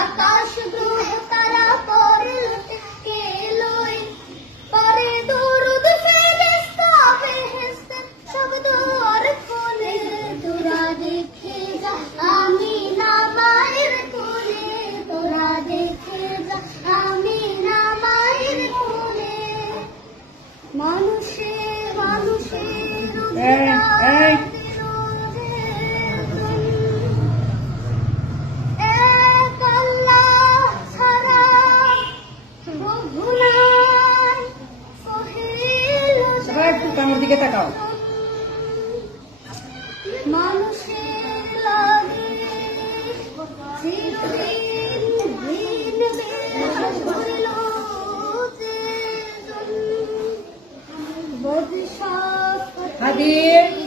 আকাশ গ্রহ তারা পরে লুটে কে লই পরে দরুদ ফেরেশতা বেহেশতে সব দুয়ার খোলে তোরা দেখে যা আমিনা মায়ের কোলে তোরা দেখে যা আমিনা মায়ের কোলে মানুষে আমার দিকে তাকাও মানুষের লাগে হাদির